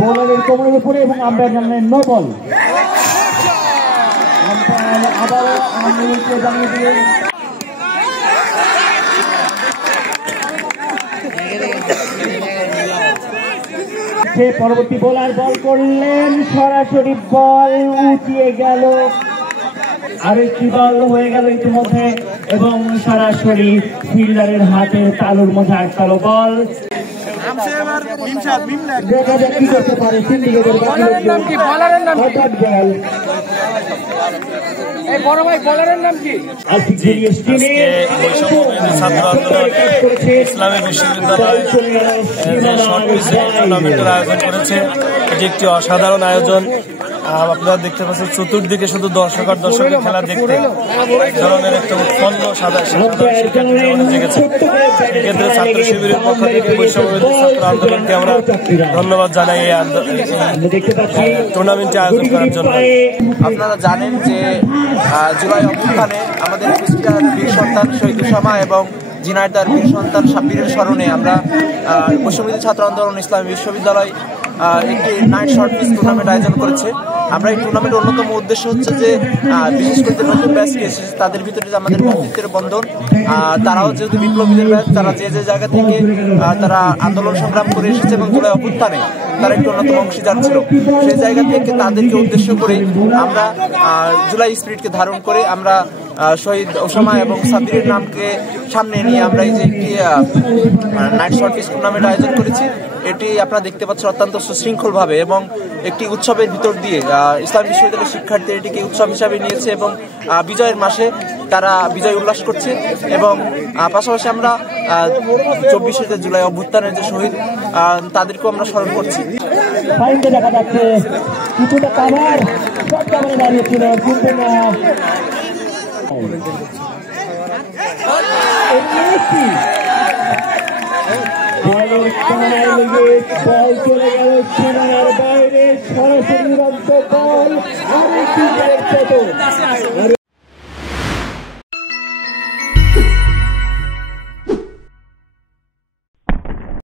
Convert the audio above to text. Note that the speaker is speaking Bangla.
বোলারের কোমরের উপরে এবং আম্পায়ার জানালেন নো বল। আম্পায়ার আবারও আম্পায়ারকে জানিয়ে দিলেন যে পরবর্তী বোলার বল করলেন, সরাসরি বল উঠিয়ে গেল, আরেকটি বল হয়ে গেল ইতিমধ্যে এবং সরাসরি ফিল্ডারের হাতে তালুর মধ্যে আটকালো বল। দেখা যাক কি করতে পারে সিন্ডিকেটের বাকি লোকজন। হঠাৎ বল ইসলামী বিশ্ববিদ্যালয় টুর্নামেন্টের আয়োজন করেছে। এটি একটি অসাধারণ আয়োজন। আপনারা দেখতে পাচ্ছেন চতুর্দিকে শুধু দর্শক আর দর্শকের খেলা দেখতে এক ধরনের একটা উৎপন্ন জেগেছে। এক্ষেত্রে ছাত্র শিবিরের পক্ষ থেকে বৈষম্যবিরোধী ছাত্র আন্দোলনকে আমরা ধন্যবাদ জানাই এই টুর্নামেন্টে আয়োজন করার জন্য। আপনারা জানেন যে জুলাই অভ্যুত্থানে আমাদের বীর সন্তান শহীদ উসামা এবং ঝিনাইদহের বীর সন্তান সাব্বিরের স্মরণে আমরা বৈষম্যবিরোধী ছাত্র আন্দোলন ইসলামী বিশ্ববিদ্যালয় একটি নাইট শর্ট পিচ টুর্নামেন্ট আয়োজন করেছে। আমরা এই টুর্নামেন্টের অন্যতম উদ্দেশ্য হচ্ছে যে বিশেষ করে যে নতুন ব্যাচকে এসেছে তাদের ভিতরে যে আমাদের বন্ধুত্বের বন্ধন, তারাও যেহেতু বিপ্লবীদের ব্যাচ, তারা যে যে জায়গা থেকে তারা আন্দোলন সংগ্রাম করে এসেছে এবং জুলাই অভ্যুত্থানে তারা একটি অন্যতম অংশীদার ছিল, সেই জায়গা থেকে তাদেরকে উদ্দেশ্য করে আমরা জুলাই স্পিরিটকে ধারণ করে আমরা শহীদ ওসামা এবং সাব্বিরের নামকে সামনে নিয়ে আমরা এই যে একটি নাইট শর্ট পিচ টুর্নামেন্ট আয়োজন করেছি। এটি আপনারা দেখতে পাচ্ছেন অত্যন্ত সুশৃঙ্খলভাবে এবং একটি উৎসবের ভিতর দিয়ে ইসলামী বিশ্ববিদ্যালয়ের শিক্ষার্থীরা এটিকে উৎসব হিসাবে নিয়েছে এবং বিজয়ের মাসে তারা বিজয় উল্লাস করছে এবং পাশাপাশি আমরা 24শে জুলাই অভ্যুত্থানের যে শহীদ তাদেরকেও আমরা স্মরণ করছি। দেখা যাচ্ছে কিছুটা কাভার সব কাভারে দাঁড়িয়েছিল সম্পূর্ণ বল চলে গেল সীমানার বাইরে, সরাসরি বল